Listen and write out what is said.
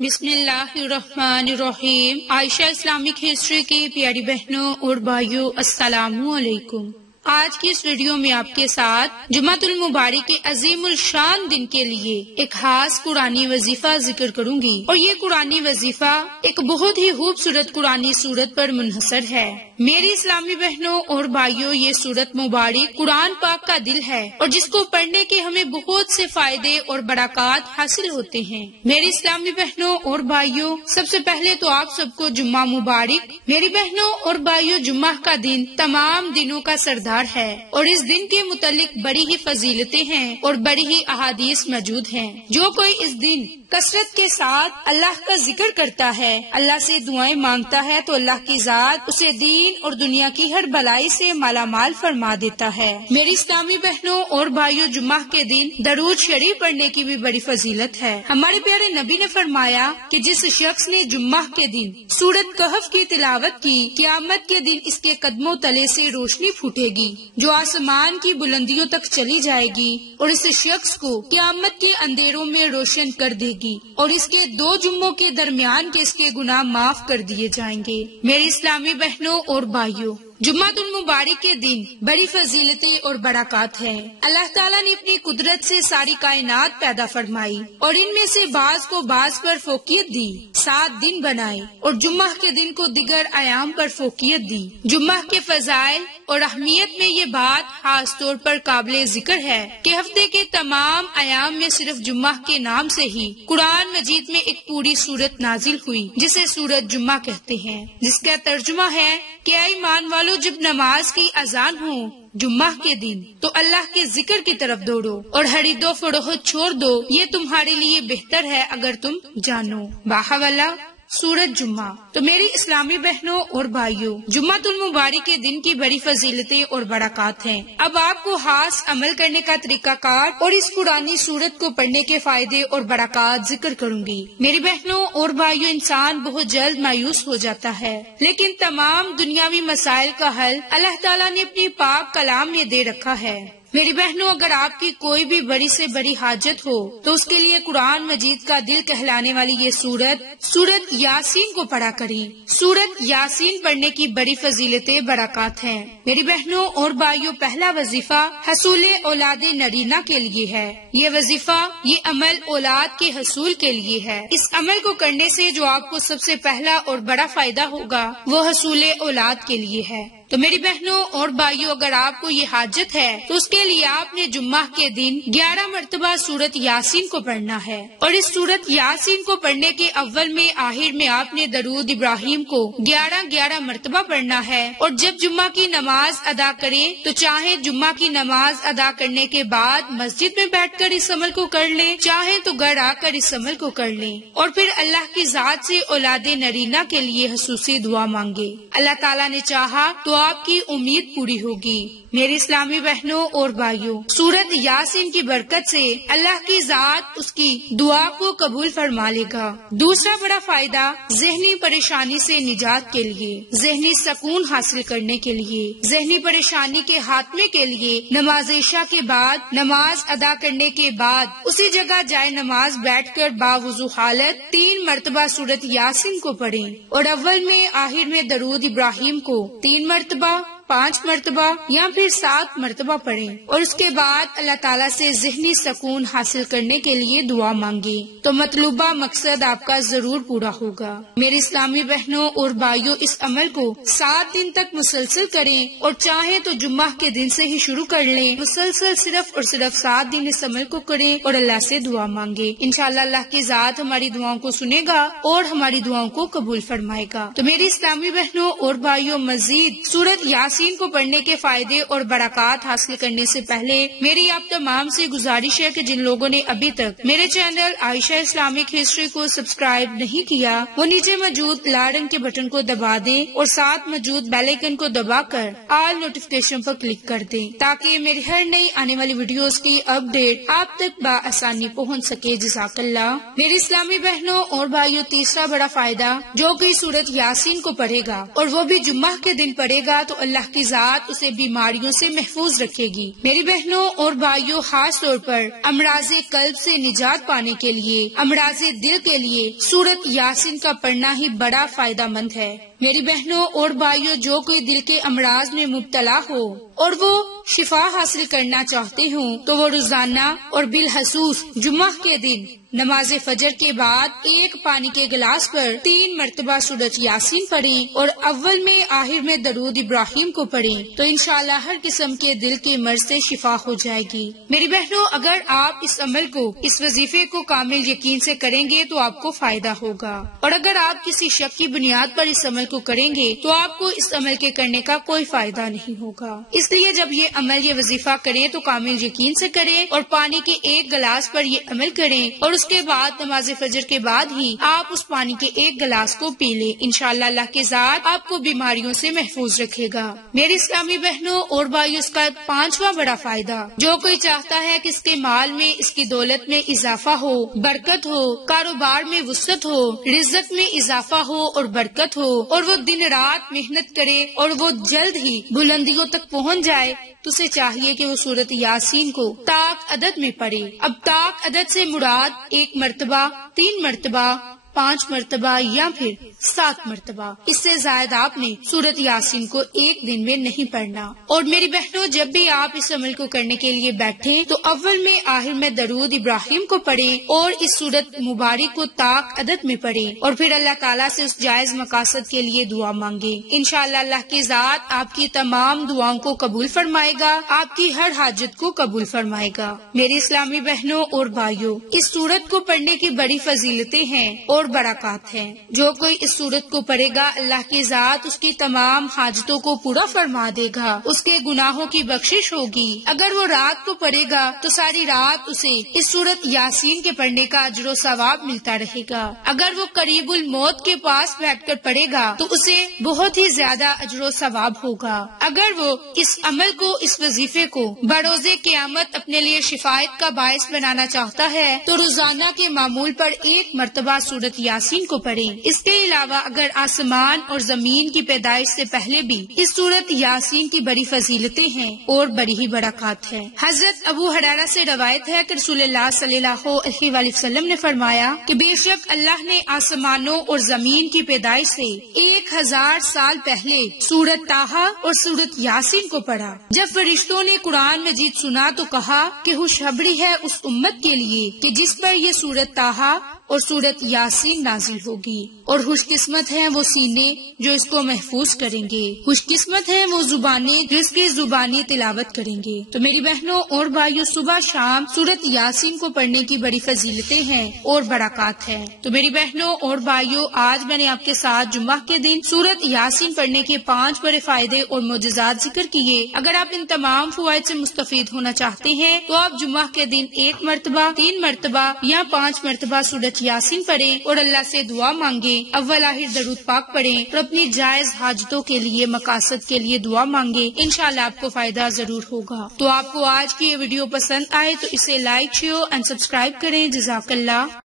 بسم اللہ الرحمن الرحیم۔ عائشہ اسلامک ہسٹری کی پیاری بہنوں اور بھائیوں، السلام علیکم۔ آج کی اس ویڈیو میں آپ کے ساتھ جمعۃ المبارک کے عظیم الشان دن کے لیے ایک خاص قرآنی وظیفہ ذکر کروں گی، اور یہ قرآنی وظیفہ ایک بہت ہی خوبصورت قرآنی سورت پر منحصر ہے۔ میری اسلامی بہنوں اور بھائیوں، یہ سورت مبارک قرآن پاک کا دل ہے، اور جس کو پڑھنے کے ہمیں بہت سے فائدے اور برکات حاصل ہوتے ہیں۔ میری اسلامی بہنوں اور بھائیوں، سب سے پہلے تو آپ سب کو جمعہ مبارک۔ میری بہنوں اور بھائیوں، جمعہ کا دن تمام دنوں کا سردار ہے، اور اس دن کے متعلق بڑی ہی فضیلتیں ہیں اور بڑی ہی احادیث موجود ہیں۔ جو کوئی اس دن کثرت کے ساتھ اللہ کا ذکر کرتا ہے، اللہ سے دعائیں مانگتا ہے، تو اللہ کی ذات اسے دین اور دنیا کی ہر بلائی سے مالا مال فرما دیتا ہے۔ میری اسلامی بہنوں اور بھائیوں، جمعہ کے دن درود شریف پڑھنے کی بھی بڑی فضیلت ہے۔ ہمارے پیارے نبی نے فرمایا کہ جس شخص نے جمعہ کے دن سورۃ کہف کی تلاوت کی، قیامت کے دن اس کے قدموں تلے سے روشنی پھوٹے گی جو آسمان کی بلندیوں تک چلی جائے گی، اور اس شخص کو قیامت کے اندھیروں میں روشن کر دے گی، اور اس کے 2 جمعوں کے درمیان کے اس کے گناہ معاف کر دیے جائیں گے۔ میری اسلامی بہنوں اور بھائیوں، جمعۃ المبارک کے دن بڑی فضیلتیں اور برکات ہیں۔ اللہ تعالیٰ نے اپنی قدرت سے ساری کائنات پیدا فرمائی، اور ان میں سے بعض کو بعض پر فوقیت دی، 7 دن بنائے، اور جمعہ کے دن کو دیگر ایام پر فوقیت دی۔ جمعہ کے فضائل اور اہمیت میں یہ بات خاص طور پر قابل ذکر ہے کہ ہفتے کے تمام ایام میں صرف جمعہ کے نام سے ہی قرآن مجید میں ایک پوری سورت نازل ہوئی، جسے سورت جمعہ کہتے ہیں، جس کا ترجمہ ہے کہ اے ایمان والو، جب نماز کی اذان ہو جمعہ کے دن تو اللہ کے ذکر کی طرف دوڑو اور حرید و فروخت چھوڑ دو، یہ تمہارے لیے بہتر ہے اگر تم جانو۔ باحوالہ سورت جمعہ۔ تو میری اسلامی بہنوں اور بھائیوں، جمعۃ المبارک کے دن کی بڑی فضیلتیں اور برکات ہیں۔ اب آپ کو خاص عمل کرنے کا طریقہ کار اور اس قرآنی سورت کو پڑھنے کے فائدے اور برکات ذکر کروں گی۔ میری بہنوں اور بھائیوں، انسان بہت جلد مایوس ہو جاتا ہے، لیکن تمام دنیاوی مسائل کا حل اللہ تعالیٰ نے اپنی پاک کلام میں دے رکھا ہے۔ میری بہنوں، اگر آپ کی کوئی بھی بڑی سے بڑی حاجت ہو تو اس کے لیے قرآن مجید کا دل کہلانے والی یہ سورت یاسین کو پڑھا کریں۔ سورت یاسین پڑھنے کی بڑی فضیلتیں برکات ہیں۔ میری بہنوں اور بھائیوں، پہلا وظیفہ حصول اولاد نرینہ کے لیے ہے۔ یہ وظیفہ، یہ عمل اولاد کے حصول کے لیے ہے۔ اس عمل کو کرنے سے جو آپ کو سب سے پہلا اور بڑا فائدہ ہوگا وہ حصول اولاد کے لیے ہے۔ تو میری بہنوں اور بھائیوں، اگر آپ کو یہ حاجت ہے تو اس کے لیے آپ نے جمعہ کے دن 11 مرتبہ سورت یاسین کو پڑھنا ہے، اور اس سورت یاسین کو پڑھنے کے اول میں آخر میں آپ نے درود ابراہیم کو 11 مرتبہ پڑھنا ہے۔ اور جب جمعہ کی نماز ادا کریں تو چاہے جمعہ کی نماز ادا کرنے کے بعد مسجد میں بیٹھ کر اس عمل کو کر لیں، چاہے تو گھر آ کر اس عمل کو کر لیں، اور پھر اللہ کی ذات سے اولاد نرینہ کے لیے خصوصی دعا مانگے۔ اللہ تعالیٰ نے چاہا تو آپ کی امید پوری ہوگی۔ میری اسلامی بہنوں اور بھائیوں، سورت یاسین کی برکت سے اللہ کی ذات اس کی دعا کو قبول فرما لے گا۔ دوسرا بڑا فائدہ ذہنی پریشانی سے نجات کے لیے، ذہنی سکون حاصل کرنے کے لیے، ذہنی پریشانی کے خاتمے کے لیے نماز عشاء کے بعد، نماز ادا کرنے کے بعد اسی جگہ جائے نماز بیٹھ کر باوضو حالت 3 مرتبہ سورت یاسین کو پڑھیں، اور اول میں آخر میں درود ابراہیم کو 3 مرتبہ، 5 مرتبہ یا پھر 7 مرتبہ پڑھیں، اور اس کے بعد اللہ تعالیٰ سے ذہنی سکون حاصل کرنے کے لیے دعا مانگیں، تو مطلوبہ مقصد آپ کا ضرور پورا ہوگا۔ میری اسلامی بہنوں اور بھائیوں، اس عمل کو 7 دن تک مسلسل کریں، اور چاہیں تو جمعہ کے دن سے ہی شروع کر لیں۔ مسلسل صرف اور صرف 7 دن اس عمل کو کریں اور اللہ سے دعا مانگیں۔ انشاءاللہ اللہ کی ذات ہماری دعاؤں کو سنے گا اور ہماری دعاؤں کو قبول فرمائے گا۔ تو میری اسلامی بہنوں اور بھائیوں، مزید سورت یاسین کو پڑھنے کے فائدے اور برکات حاصل کرنے سے پہلے میری آپ تمام سے گزارش ہے کہ جن لوگوں نے ابھی تک میرے چینل عائشہ اسلامک ہسٹری کو سبسکرائب نہیں کیا، وہ نیچے موجود لال رنگ کے بٹن کو دبا دیں اور ساتھ موجود بیل آئیکن کو دبا کر آل نوٹیفیکیشن پر کلک کر دیں، تاکہ میری ہر نئی آنے والی ویڈیوز کی اپڈیٹ آپ تک بآسانی پہنچ سکے۔ جزاک اللہ۔ میری اسلامی بہنوں اور بھائیوں، تیسرا بڑا فائدہ، جو کوئی سورت یاسین کو پڑھے گا اور وہ بھی جمعہ کے دن پڑھے گا تو اللہ اللہ کی ذات اسے بیماریوں سے محفوظ رکھے گی۔ میری بہنوں اور بھائیوں، خاص طور پر امراض قلب سے نجات پانے کے لیے، امراض دل کے لیے سورۃ یاسین کا پڑھنا ہی بڑا فائدہ مند ہے۔ میری بہنوں اور بھائیوں، جو کوئی دل کے امراض میں مبتلا ہو اور وہ شفا حاصل کرنا چاہتے ہوں تو وہ روزانہ اور بالخصوص جمعہ کے دن نماز فجر کے بعد ایک پانی کے گلاس پر 3 مرتبہ سورۃ یاسین پڑھیں اور اول میں آخر میں درود ابراہیم کو پڑھیں تو انشاءاللہ ہر قسم کے دل کے مرض سے شفا ہو جائے گی۔ میری بہنوں، اگر آپ اس عمل کو، اس وظیفے کو کامل یقین سے کریں گے تو آپ کو فائدہ ہوگا، اور اگر آپ کسی شک کی بنیاد پر اس عمل کو کریں گے تو آپ کو اس عمل کے کرنے کا کوئی فائدہ نہیں ہوگا۔ اس لیے جب یہ عمل، یہ وظیفہ کریں تو کامل یقین سے کریں اور پانی کے ایک گلاس پر یہ عمل کریں، اور اس کے بعد نماز فجر کے بعد ہی آپ اس پانی کے ایک گلاس کو پی لیں۔ انشاءاللہ اللہ کی ذات آپ کو بیماریوں سے محفوظ رکھے گا۔ میری اسلامی بہنوں اور بھائیوں، اس کا 5واں بڑا فائدہ، جو کوئی چاہتا ہے کہ اس کے مال میں، اس کی دولت میں اضافہ ہو، برکت ہو، کاروبار میں وسعت ہو، رزق میں اضافہ ہو اور برکت ہو، اور وہ دن رات محنت کرے اور وہ جلد ہی بلندیوں تک پہنچ جائے، تو اسے چاہیے کہ وہ سورۃ یاسین کو طاق عدد میں پڑھے۔ اب طاق عدد سے مراد 1 مرتبہ، 3 مرتبہ، 5 مرتبہ یا پھر 7 مرتبہ، اس سے زائد آپ نے سورۃ یاسین کو ایک دن میں نہیں پڑھنا۔ اور میری بہنوں، جب بھی آپ اس عمل کو کرنے کے لیے بیٹھیں تو اول میں آخر میں درود ابراہیم کو پڑھیں اور اس سورۃ مبارک کو طاق عدد میں پڑھیں، اور پھر اللہ تعالیٰ سے اس جائز مقاصد کے لیے دعا مانگیں۔ انشاءاللہ اللہ کی ذات آپ کی تمام دعاؤں کو قبول فرمائے گا، آپ کی ہر حاجت کو قبول فرمائے گا۔ میری اسلامی بہنوں اور بھائیوں، اس سورت کو پڑھنے کی بڑی فضیلتیں ہیں اور برکات ہیں۔ جو کوئی اس سورت کو پڑھے گا، اللہ کی ذات اس کی تمام حاجتوں کو پورا فرما دے گا، اس کے گناہوں کی بخشش ہوگی۔ اگر وہ رات کو پڑھے گا تو ساری رات اسے اس سورت یاسین کے پڑھنے کا اجر و ثواب ملتا رہے گا۔ اگر وہ قریب الموت کے پاس بیٹھ کر پڑھے گا تو اسے بہت ہی زیادہ اجر و ثواب ہوگا۔ اگر وہ اس عمل کو، اس وظیفے کو بروز قیامت اپنے لیے شفاعت کا باعث بنانا چاہتا ہے تو روزانہ کے معمول پر 1 مرتبہ سورت یاسین کو پڑھیں۔ اس کے علاوہ اگر آسمان اور زمین کی پیدائش سے پہلے بھی اس سورت یاسین کی بڑی فضیلتیں ہیں اور بڑی ہی برکات ہے۔ حضرت ابو ہریرہ سے روایت ہے کہ رسول اللہ صلی اللہ علیہ وآلہ وسلم نے فرمایا کہ بے شک اللہ نے آسمانوں اور زمین کی پیدائش سے 1000 سال پہلے سورت طٰہٰ اور سورت یاسین کو پڑھا۔ جب فرشتوں نے قرآن مجید سنا تو کہا کہ خوشخبری ہے اس امت کے لیے کہ جس پر یہ سورت طٰہٰ اور سورت یاسین نازل ہوگی، اور خوش قسمت ہیں وہ سینے جو اس کو محفوظ کریں گے، خوش قسمت ہیں وہ زبانیں جو اس کی زبانی تلاوت کریں گے۔ تو میری بہنوں اور بھائیوں، صبح شام سورت یاسین کو پڑھنے کی بڑی فضیلتیں ہیں اور برکات ہیں۔ تو میری بہنوں اور بھائیوں، آج میں نے آپ کے ساتھ جمعہ کے دن سورت یاسین پڑھنے کے 5 بڑے فائدے اور معجزات ذکر کیے۔ اگر آپ ان تمام فوائد سے مستفید ہونا چاہتے ہیں تو آپ جمعہ کے دن 1 مرتبہ، 3 مرتبہ یا 5 مرتبہ سورت یاسین پڑھیں اور اللہ سے دعا مانگیں، اول آخر درود پاک پڑھیں اور اپنی جائز حاجتوں کے لیے، مقاصد کے لیے دعا مانگیں۔ انشاءاللہ آپ کو فائدہ ضرور ہوگا۔ تو آپ کو آج کی یہ ویڈیو پسند آئے تو اسے لائک، شیئر اور سبسکرائب کریں۔ جزاک اللہ۔